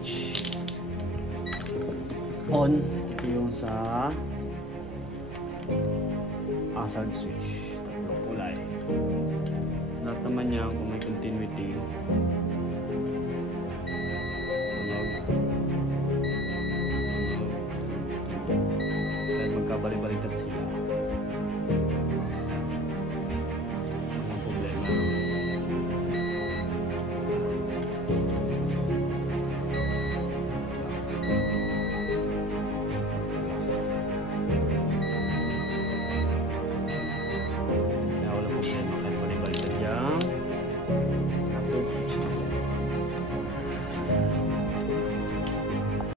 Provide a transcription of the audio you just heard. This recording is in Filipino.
switch on. Ito yung sa hazard switch, tatlong kulay. Lahat naman niya kung may continuity, tunog, kahit magkabalik-baliktad sila.